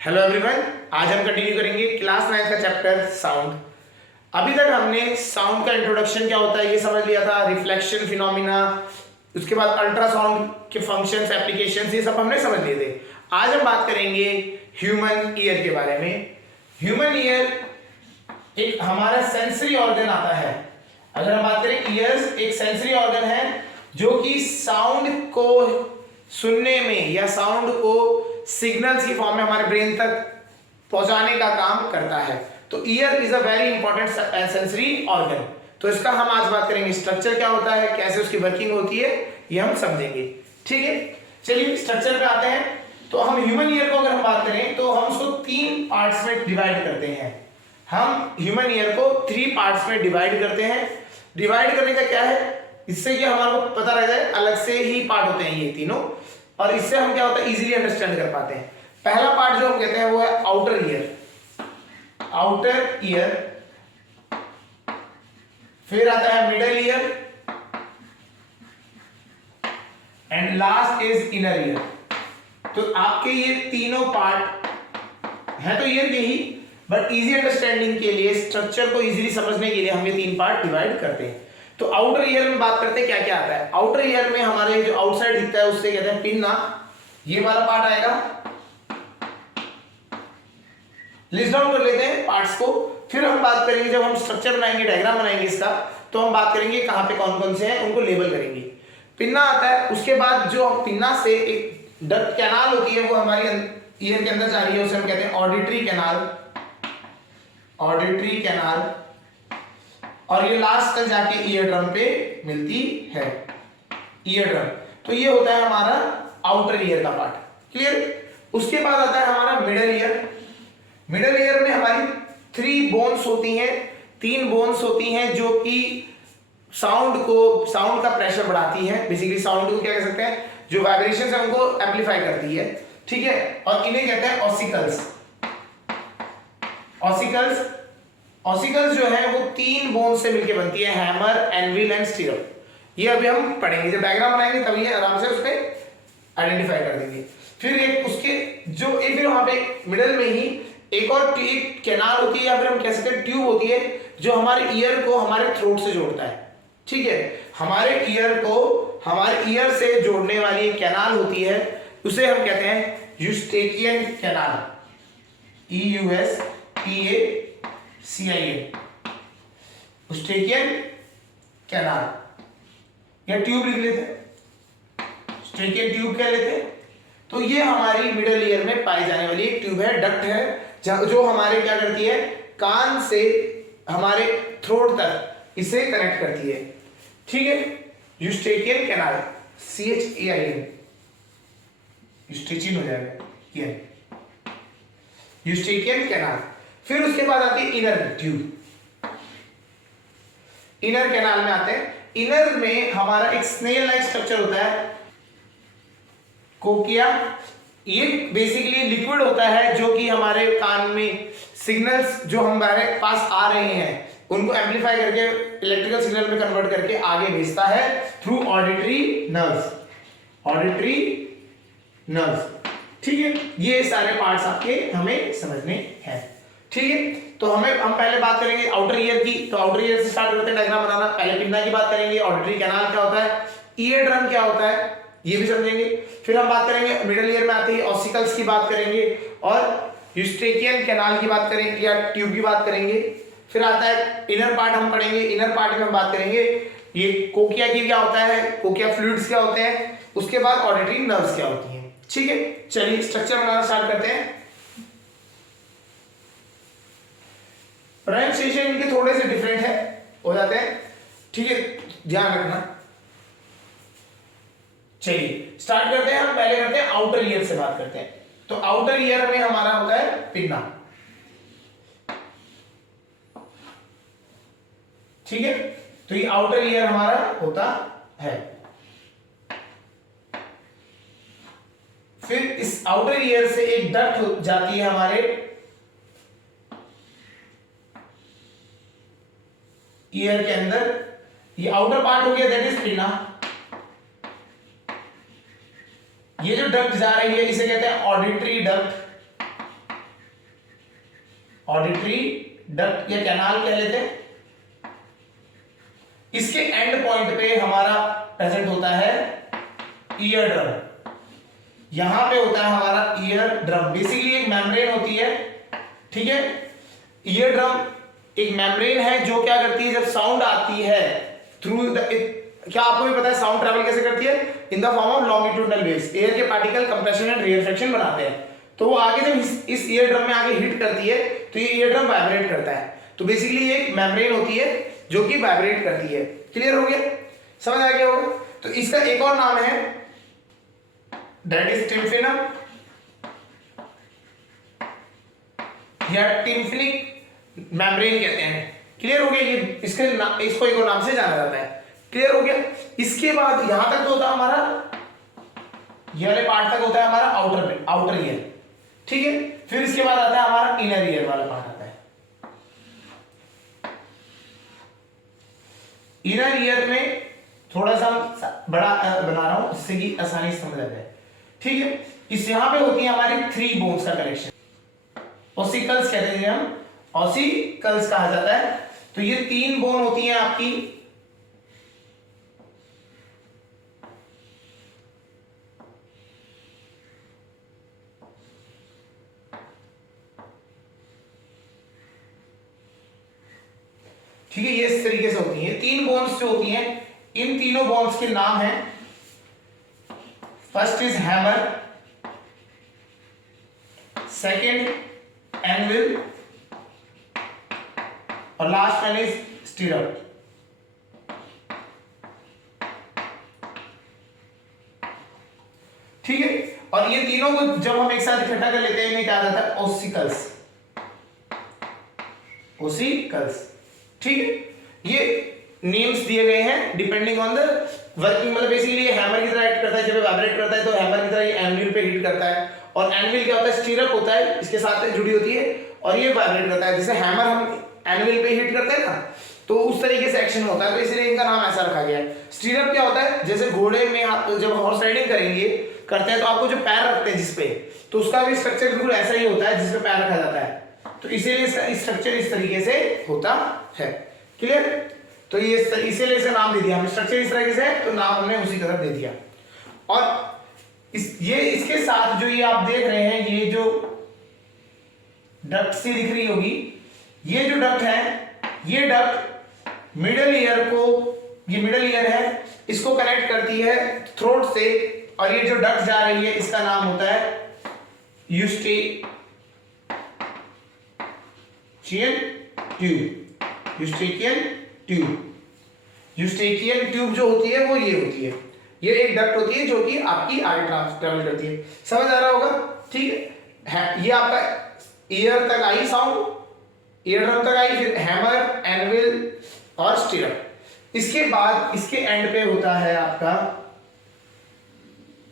Hello everyone, आज हम continue करेंगे क्लास 9 का चैप्टर साउंड। अभी तक हमने साउंड का इंट्रोडक्शन क्या होता है ये समझ लिया था, रिफ्लेक्शन फिनोमिना, उसके बाद अल्ट्रासाउंड के फंक्शंस, एप्लीकेशंस, ये सब हमने समझ लिए थे। आज हम बात करेंगे ह्यूमन ईयर के बारे में। ह्यूमन ईयर एक हमारा सेंसरी ऑर्गन आता है। अगर हम बात करें, ईयर्स एक सेंसरी ऑर्गन है जो कि साउंड को सुनने में या साउंड को सिग्नल्स की फॉर्म में हमारे ब्रेन तक पहुंचाने का काम करता है। तो year is a very important sensory organ. तो इसका हम आज बात करेंगे, स्ट्रक्चर क्या होता है, कैसे उसकी वर्किंग होती है, ये हम समझेंगे। ठीक है, चलिए स्ट्रक्चर पे आते हैं। तो हम ह्यूमन ईयर को अगर हम बात करें तो हम उसको 3 पार्ट्स में डिवाइड करते हैं। हम ह्यूमन ईयर को 3 पार्ट्स में डिवाइड करते हैं। डिवाइड करने का क्या है, इससे कि हमारे को पता रह जाए, अलग से ही पार्ट होते हैं ये तीनों, और इससे हम क्या होता है इजीली अंडरस्टैंड कर पाते हैं। पहला पार्ट जो हम कहते हैं वो है आउटर ईयर। आउटर ईयर, फिर आता है middle ear, and last is inner ear. तो आपके ये तीनों पार्ट है तो ईयर के ही, बट इजी अंडरस्टैंडिंग के लिए, स्ट्रक्चर को इजीली समझने के लिए हम ये 3 पार्ट डिवाइड करते हैं। तो आउटर ईयर में बात करते हैं क्या क्या आता है। आउटर ईयर में हमारे जो आउटसाइड दिखता है उससे कहते हैं पिन्ना, ये वाला पार्ट आएगा। लिस्ट डाउन कर लेते हैं पार्ट्स को, फिर हम बात करेंगे, जब हम स्ट्रक्चर बनाएंगे, डायग्राम बनाएंगे इसका, तो हम बात करेंगे कहां पे कौन कौन से हैं, उनको लेबल करेंगे। पिन्ना आता है, उसके बाद जो पिन्ना से एक डक्ट कैनाल होती है वो हमारी ईयर के अंदर जा रही है, उसे हम कहते हैं ऑडिटरी कैनाल। ऑडिटरी कैनाल, और ये लास्ट तक जाके ईयर ड्रम पे मिलती है, ईयर ड्रम। तो ये होता है हमारा आउटर ईयर का पार्ट। क्लियर। उसके बाद आता है हमारा मिडल ईयर। मिडल ईयर में हमारी 3 बोन्स होती हैं, 3 बोन्स होती हैं जो कि साउंड का प्रेशर बढ़ाती है। बेसिकली साउंड को क्या कह सकते हैं, जो वाइब्रेशन है उनको एम्पलीफाई करती है। ठीक है, और इन्हें कहते हैं ऑसिकल्स। ऑसिकल्स, ऑसिकल्स जो है वो 3 बोन से मिलकर बनती है, हैमर, एनविल एंड स्टिरअप। ये अभी हम पढ़ेंगे, जब डायग्राम बनाएंगे तभी आराम से उसको आइडेंटिफाई कर देंगे। फिर एक उसके जो एक फिर वहां पे मिडल में ही एक और एक कैनाल होती है, या फिर हम कह सकते हैं ट्यूब होती है, जो हमारे ईयर को हमारे थ्रोट से जोड़ता है। ठीक है, हमारे ईयर को हमारे ईयर से जोड़ने वाली एक कैनाल होती है, उसे हम कहते हैं Eustachian canal. EUSTACIA, Eustachian canal, या ट्यूब लिख लेते हैं, यूस्टेकियन ट्यूब कह लेते हैं। तो ये हमारी मिडल ईयर में पाई जाने वाली एक ट्यूब है, डक्ट है, जो हमारे क्या करती है, कान से हमारे थ्रोट तक इसे कनेक्ट करती है। ठीक है, यूस्टेकियन कैनाल, CHAIN, यूस्टेचिन हो जाएगा, यूस्टेकियन कैनाल। फिर उसके बाद आती है इनर ट्यूब। इनर कैनाल में आते हैं। इनर में हमारा एक स्नेल लाइक स्ट्रक्चर होता है, कोकिया। ये बेसिकली लिक्विड होता है जो कि हमारे कान में सिग्नल्स जो हमारे पास आ रहे हैं उनको एम्पलीफाई करके इलेक्ट्रिकल सिग्नल में कन्वर्ट करके आगे भेजता है through auditory nerves. Auditory nerves, ठीक है, ये सारे पार्ट्स आपके हमें समझने हैं। ठीक है, तो हम पहले बात करेंगे आउटर ईयर की। तो आउटर ईयर से स्टार्ट करते हैं डायग्राम बनाना। पहले पिन्ना की बात करेंगे, ऑडिटरी कैनाल क्या होता है, ईयर ड्रम क्या होता है, ये भी समझेंगे। फिर हम बात करेंगे, मिडल ईयर में आते ही ऑसिकल्स की बात करेंगे, और यूस्टेकियन कैनाल की बात करेंगे या ट्यूब की बात करेंगे। फिर आता है इनर पार्ट, हम पढ़ेंगे। इनर पार्ट में हम बात करेंगे ये कोकिया की क्या होता है, कोकिया फ्लूइड्स क्या होते हैं, उसके बाद ऑडिटरी नर्व्स क्या होती हैं। ठीक है, चलिए स्ट्रक्चर बनाना स्टार्ट करते हैं। प्रोनाउंसिएशन इनके थोड़े से डिफरेंट है, हो जाते हैं, ठीक है, ध्यान रखना। चलिए स्टार्ट करते हैं। हम पहले करते हैं आउटर ईयर से बात करते हैं। तो आउटर ईयर में हमारा होता है पिन्ना। ठीक है, तो ये आउटर ईयर हमारा होता है। फिर इस आउटर ईयर से एक डक्ट जाती है हमारे ईयर के अंदर। ये आउटर पार्ट हो गया, दैट इज पिन्ना। ये जो डक्ट जा रही है इसे कहते हैं ऑडिटरी डक्ट। ऑडिटरी डक्ट या कैनाल कह लेते हैं। इसके एंड पॉइंट पे हमारा प्रेजेंट होता है ईयर ड्रम। यहां पे होता है हमारा ईयर ड्रम। बेसिकली एक मेम्ब्रेन होती है, ठीक है। ईयर ड्रम एक मेम्ब्रेन है जो क्या करती है, जब साउंड आती है थ्रू द, क्या आपको भी पता है साउंड ट्रैवल कैसे करती है, in the form of longitudinal waves. Air के पार्टिकल कंप्रेशन एंड रेयरफेक्शन बनाते हैं, तो वो आगे जब इस ईयर ड्रम में आगे हिट करती है तो ये ईयर ड्रम वाइब्रेट करता है। तो बेसिकली ये एक मेम्ब्रेन होती है जो कि वाइब्रेट करती है। क्लियर हो गया, समझ आ गया होगा। तो इसका एक और नाम है दैट इज टिम्फिनम या टिम्फनिक मेम्ब्रेन कहते हैं। क्लियर हो गया, ये इसको एक और नाम से जाना जाता है। क्लियर हो गया। इसके बाद यहां तक तो होता है हमारा, ये वाले पार्ट तक होता है हमारा आउटर ईयर, ठीक है। फिर इसके बाद आता है हमारा इनर ईयर वाला पार्ट आता है। इनर ईयर में थोड़ा सा बड़ा बना रहा हूं जिससे कि आसानी से समझ आ जाए, ठीक है। इस यहां पे होती है हमारी 3 बोन्स का कलेक्शन, ऑसिकल्स कहते हैं हम, ऑसिकल्स कहा जाता है। तो ये 3 बोन होती हैं आपकी, ठीक है। ये इस तरीके से होती है 3 बोन्स जो होती हैं। इन तीनों बोन्स के नाम हैं, first is hammer, second anvil और लास्ट वन इज स्टिरअप। ठीक है। और ये तीनों को जब हम एक साथ इकट्ठा कर लेते हैं इन्हें क्या जाता है, ओसिकल्स, ओसिकल्स, ठीक है। ये नेम्स दिए गए हैं डिपेंडिंग ऑन द वर्किंग, मतलब बेसिकली ये हैमर की तरह एक्ट करता है, जब वाइब्रेट करता है तो हैमर की तरह ये एनविल पे हिट करता है। और एनविल क्या होता है, स्टिरअप होता है, इसके साथ जुड़ी होती है और ये वाइब्रेट करता है। जैसे हैमर हम एनविल पे हिट करते हैं ना, तो उस तरीके से एक्शन होता है, तो इसलिए इनका नाम ऐसा रखा गया है। स्टिरअप क्या होता है, जैसे घोड़े में आप जब हॉर्स राइडिंग करते हैं तो आपको जो पैर रखते हैं जिसपे, तो उसका भी स्ट्रक्चर बिल्कुल ऐसा ही होता है जिसपे पैर रखा जाता है। तो इसीलिए इसका स्ट्रक्चर इस तरीके से होता है। क्लियर। तो ये इसीलिए इसे नाम दे दिया हमने, स्ट्रक्चर इस तरीके से है तो नाम हमने उसी तरह दे दिया। और इसके साथ जो ये आप देख रहे हैं, ये जो डक्ट सी दिख रही होगी, ये जो डक्ट है, ये डक्ट मिडल ईयर को, ये मिडल ईयर है, इसको कनेक्ट करती है थ्रोट से। और ये जो डक्ट जा रही है इसका नाम होता है Eustachian tube. Eustachian tube, Eustachian tube जो होती है वो ये होती है, ये एक डक्ट होती है जो कि आपकी आगे ट्रैवल करती है। समझ आ रहा होगा, ठीक है। ये आपका ईयर तक आई साउंड, ईयर ड्रम तक आई, फिर हैमर, एनविल और स्टिरअप। इसके बाद इसके एंड पे होता है आपका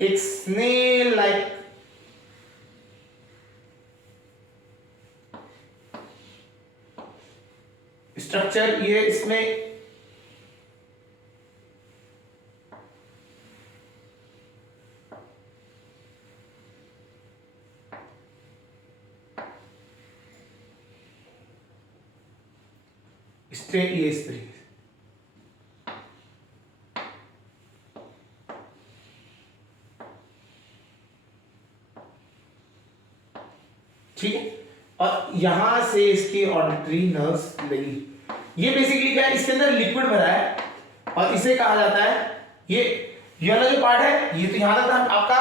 एक स्नेल लाइक स्ट्रक्चर। ये इसमें ये इस तरीके से, ठीक है। और यहां से इसकी ऑडिटरी नर्व्स लगी। ये बेसिकली क्या है, इसके अंदर लिक्विड भरा है और इसे कहा जाता है, ये वाला जो पार्ट है, ये तो यहां तक था आपका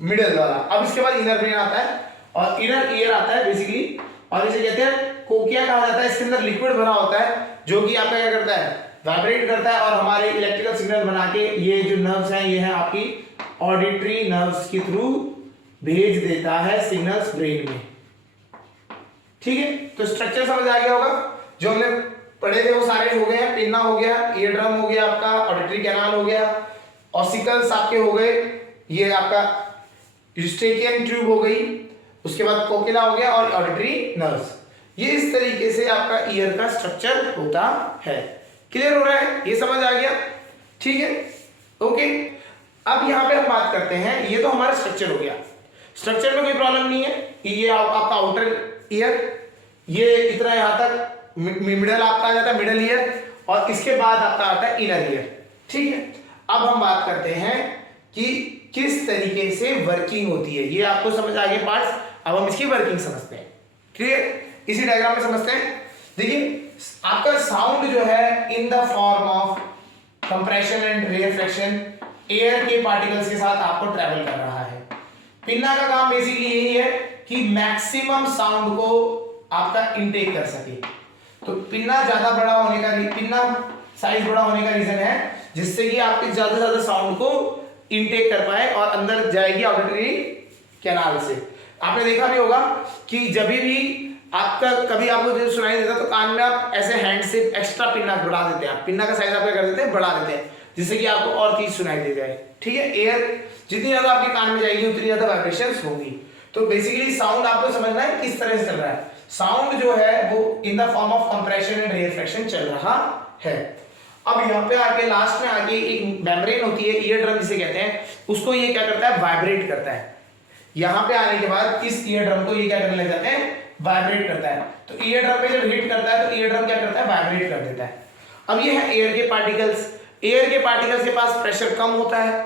मिडल वाला। अब इसके बाद इनर ब्रेन आता है और इनर ईयर आता है बेसिकली, और इसे कहते हैं कोकिया कहा जाता है। इसके अंदर लिक्विड भरा होता है जो कि आपका क्या करता है, वाइब्रेट करता है और हमारे इलेक्ट्रिकल सिग्नल बना के ये जो नर्व्स हैं, ये है आपकी ऑडिटरी नर्व्स के थ्रू भेज देता है सिग्नल्स ब्रेन में। ठीक है। तो स्ट्रक्चर समझ आ गया होगा, जो हमने पढ़े थे वो सारे हो गए हैं। पिन्ना हो गया, ईयर ड्रम हो गया आपका, ऑडिटरी कैनाल हो गया, ऑसिकल्स आपके हो गए, ये आपका यूस्टेचियन ट्यूब हो गई, उसके बाद कोकिला हो गया और ऑडिटरी नर्व्स। ये इस तरीके से आपका ईयर का स्ट्रक्चर होता है। क्लियर हो रहा है, ये समझ आ गया, ठीक है, ओके। अब यहां पे हम बात करते हैं, ये तो हमारा स्ट्रक्चर हो गया। स्ट्रक्चर में कोई प्रॉब्लम नहीं है, ये आपका आउटर ईयर, ये इतना यहाँ तक मिडल आपका आ जाता है, मिडल ईयर, और इसके बाद आपका आता है इनर ईयर। ठीक है, अब हम बात करते हैं कि किस तरीके से वर्किंग होती है। ये आपको समझ आ गए पार्ट्स, अब हम इसकी वर्किंग समझते हैं। क्लियर, इसी डायग्राम में समझते हैं। देखिए आपका साउंड जो है in the form of compression and rarefaction air के पार्टिकल्स के साथ आपको ट्रेवल कर रहा है। पिन्ना का काम बेसिकली यही है कि मैक्सिमम साउंड को आपका इनटेक कर सके। तो पिन्ना ज्यादा बड़ा होने का, पिन्ना साइज बड़ा होने का रीजन है जिससे कि आपके ज्यादा से ज्यादा साउंड को इनटेक कर पाए और अंदर जाएगी ऑडिटरी कैनाल से। आपने देखा भी होगा कि जब भी आपका कभी आपको जो सुनाई देता तो कान में आप ऐसे हैंड से एक्स्ट्रा पिन्ना बढ़ा देते हैं, आप पिन्ना का साइज आप क्या कर देते हैं, बढ़ा देते हैं, जिससे कि आपको और चीज सुनाई दे जाए। ठीक है, एयर जितनी ज्यादा आपके कान में जाएगी उतनी ज्यादा वाइब्रेशंस होंगी। तो बेसिकली साउंड आपको समझना है किस तरह से चल रहा है। साउंड जो है वो in the form of compression and rarefaction चल रहा है। अब यहाँ पे आके लास्ट में आके एक मेम्ब्रेन होती है, ईयर ड्रम जिसे कहते हैं, उसको ये क्या करता है, वाइब्रेट करता है। यहाँ पे आने के बाद इस ईयर ड्रम को ये क्या करने लग जाते हैं, वाइब्रेट करता है। तो ईयर ड्रम पे जब हिट करता है तो ईयर ड्रम क्या करता है, वाइब्रेट कर देता है। अब ये है एयर के पार्टिकल्स। एयर के पार्टिकल्स के पास प्रेशर कम होता है,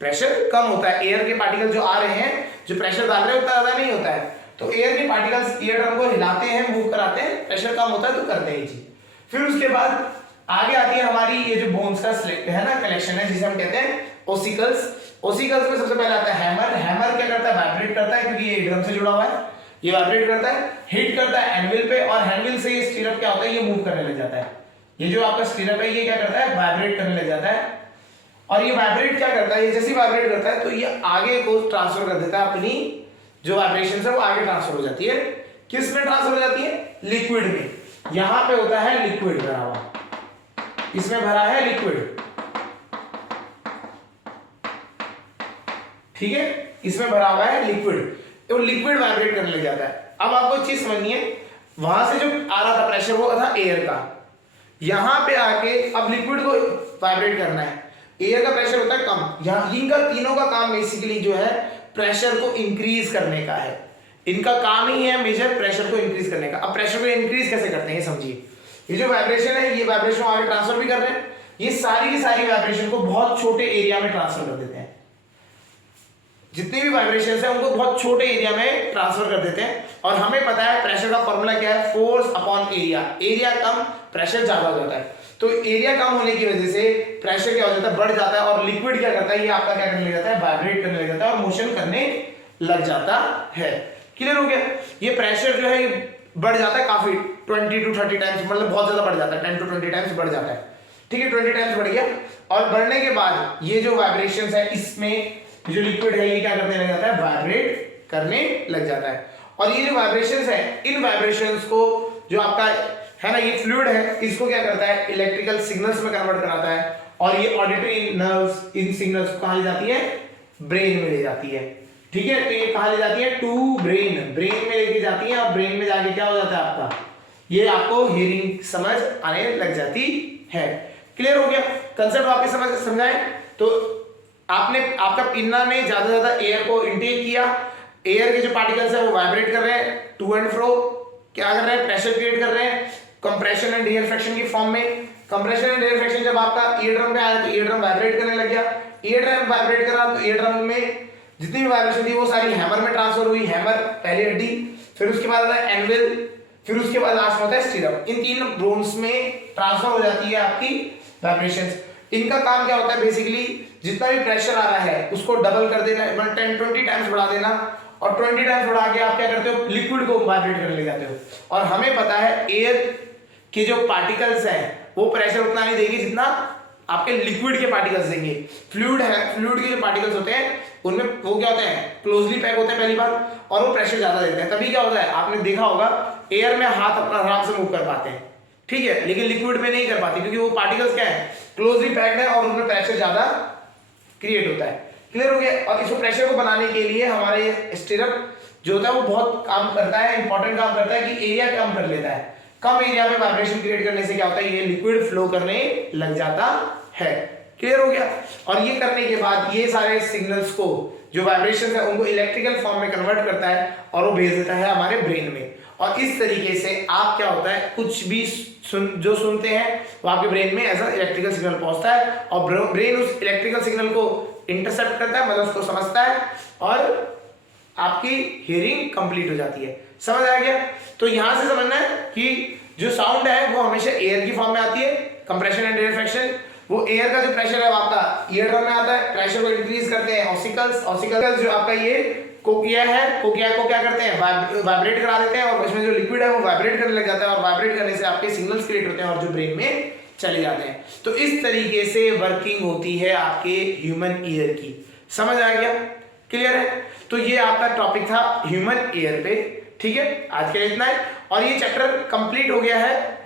प्रेशर कम होता है। एयर के पार्टिकल जो आ रहे हैं, जो प्रेशर डाल रहे हैं उतना ज्यादा नहीं होता है। तो एयर के पार्टिकल्स ईयर ड्रम को हिलाते हैं, मूव कराते हैं, प्रेशर कम होता है तो करते हैं चीज। फिर उसके बाद आगे आती है हमारी ये जो बोन्स का है ना कलेक्शन है, जिसे हम कहते हैं ओसिकल्स। ओसिकल्स में सबसे पहले आता है हैमर। हैमर क्या करता है, वाइब्रेट करता है, क्योंकि ये ड्रम से जुड़ा हुआ है, ये वाइब्रेट करता है, हिट करता है एनविल पे, और एनविल से ये स्टीरअप क्या होता है, ये मूव करने लग जाता है। ये जो आपका स्टीरअप है ये क्या करता है, वाइब्रेट करने लग जाता है। और ये वाइब्रेट क्या करता है, ये जैसे वाइब्रेट करता है तो ये आगे को ट्रांसफर कर देता है, अपनी जो वाइब्रेशन है वो आगे ट्रांसफर हो जाती है। किस में ट्रांसफर हो जाती है, लिक्विड में। यहां पे होता है लिक्विड भरा हुआ, इसमें भरा है लिक्विड। ठीक है, इसमें भरा हुआ है लिक्विड, तो लिक्विड वाइब्रेट करने लग जाता है। अब आपको चीज समझनी है, वहां से जो आ रहा था प्रेशर वो था एयर का, यहां पे आके अब लिक्विड को वाइब्रेट करना है। एयर का प्रेशर होता है कम, यहां इनका तीनों का काम बेसिकली जो है प्रेशर को इंक्रीज करने का है। इनका काम ही है मेजर प्रेशर को इंक्रीज करने का। अब प्रेशर को इंक्रीज कैसे करते हैं समझिए। ये जो वाइब्रेशन है ये वाइब्रेशन आगे ट्रांसफर भी कर रहे हैं, ये सारी की सारी वाइब्रेशन को बहुत छोटे एरिया में ट्रांसफर कर देते हैं। जितनी भी वाइब्रेशंस है उनको बहुत छोटे एरिया में ट्रांसफर कर देते हैं। और हमें पता है प्रेशर का फॉर्मूला क्या है, फोर्स अपॉन एरिया। एरिया कम प्रेशर ज्यादा हो जाता है, तो एरिया कम होने की वजह से प्रेशर क्या हो जाता है, बढ़ जाता है। और लिक्विड क्या करता है, ये आपका क्या करने लग जाता है, वाइब्रेट करने लग जाता है और मोशन करने लग जाता है। क्लियर हो गया। ये प्रेशर जो है ये बढ़ जाता है काफी, 20 to 30 टाइम्स, मतलब बहुत ज्यादा बढ़ जाता है, 10 to 20 टाइम्स बढ़ जाता है। ठीक है, 20 टाइम्स बढ़ गया। और बढ़ने के बाद ये जो वाइब्रेशंस है इसमें जो लिक्विड है ये क्या करने लग जाता है, वाइब्रेट करने लग जाता है। और ये जो वाइब्रेशंस है, इन वाइब्रेशंस को जो आपका है ना ये फ्लूइड है, इसको क्या करता है, इलेक्ट्रिकल सिग्नल्स में कन्वर्ट कराता है। और ये ऑडिटरी नर्व्स इन सिग्नल्स को कहां ले जाती है, ब्रेन में ले जाती है। ठीक है, तो ये कहां ले जाती है, टू ब्रेन, ब्रेन में लेके जाती है। और ब्रेन में जाके क्या हो जाता है आपका, ये आपको हियरिंग समझ आने लग जाती है। क्लियर हो गया कंसेप्ट, वापस समझाएं तो आपने आपका पिन्ना ने ज्यादा से ज्यादा एयर को इनटेक किया, एयर के जो पार्टिकल्स है वो वाइब्रेट कर रहे हैं, टू एंड फ्रो क्या कर रहे हैं, प्रेशर क्रिएट कर रहे हैं कंप्रेशन एंड रेयरफेक्शन की फॉर्म में। कंप्रेशन एंड रेयरफेक्शन जब आपका ईयर ड्रम पे आया तो ईयर ड्रम वाइब्रेट करने लग गया। ईयर ड्रम वाइब्रेट करा तो ईयर ड्रम में जितनी भी वाइब्रेशन थी वो सारी हैमर में ट्रांसफर हुई। हैमर पहली हड्डी, फिर उसके बाद आता है एनविल, फिर उसके बाद लास्ट में होता है स्टीरअप। इन तीन बोन्स में ट्रांसफर हो जाती है आपकी वाइब्रेशंस। इनका काम क्या होता है, बेसिकली जितना भी प्रेशर आ रहा है उसको डबल कर देना, 10-20 टाइम्स बढ़ा देना। और 20 टाइम्स बढ़ा के आप क्या करते हो, लिक्विड को वाइब्रेट करने ले जाते हो। और हमें पता है एयर के जो पार्टिकल्स हैं वो प्रेशर उतना नहीं देंगे जितना आपके लिक्विड के पार्टिकल्स देंगे। फ्लूइड है, फ्लूइड के जो पार्टिकल्स होते हैं उनमें वो क्या होते हैं, क्लोजली पैक होते हैं पहली बार, और वो प्रेशर ज्यादा देते हैं। तभी क्या होता है, आपने देखा होगा एयर में हाथ अपना आराम से मूव कर पाते हैं, ठीक है, लेकिन लिक्विड में नहीं कर पाते क्योंकि वो पार्टिकल्स क्या है, क्लोजली पैक्ड है और उनमें प्रेशर ज्यादा क्रिएट होता है। क्लियर हो गया। और इसको प्रेशर को बनाने के लिए हमारे स्टीरअप जो होता है वो बहुत काम करता है, इंपॉर्टेंट काम करता है कि एरिया कम कर लेता है। कम एरिया में वाइब्रेशन क्रिएट करने से क्या होता है, ये लिक्विड फ्लो करने लग जाता है। क्लियर हो गया। और ये करने के बाद ये सारे सिग्नल्स को जो वाइब्रेशन है उनको इलेक्ट्रिकल फॉर्म में कन्वर्ट करता है और वो भेज देता है हमारे ब्रेन में। और इस तरीके से आप क्या होता है कुछ भी जो सुनते हैं वो आपके ब्रेन में एज अ इलेक्ट्रिकल सिग्नल पहुंचता है और ब्रेन उस इलेक्ट्रिकल सिग्नल को इंटरसेप्ट करता है, मतलब उसको समझता है और आपकी हियरिंग कंप्लीट हो जाती है। समझ आ गया? तो यहां से समझना है कि जो साउंड है वो हमेशा एयर की फॉर्म में आती है, कंप्रेशन एंड रेयरफेक्शन। वो एयर का जो प्रेशर है वो आपका ईयर ड्रम में आता है, प्रेशर को इंक्रीज करते हैं ऑसिकल्स, ऑसिकल्स जो आपका ये कोकिया है, कोकिया को क्या करते हैं वाइब्रेट करा देते हैं और इसमें जो लिक्विड है वो वाइब्रेट करने लग जाता है और वाइब्रेट करने से आपके सिग्नल्स क्रिएट होते हैं और जो ब्रेन में चले जाते हैं। तो इस तरीके से वर्किंग होती है आपके ह्यूमन ईयर की। समझ आ गया? क्लियर है? तो ये आपका टॉपिक था ह्यूमन ईयर पे। ठीक है, आज के लिए इतना है और ये चैप्टर कंप्लीट हो गया है।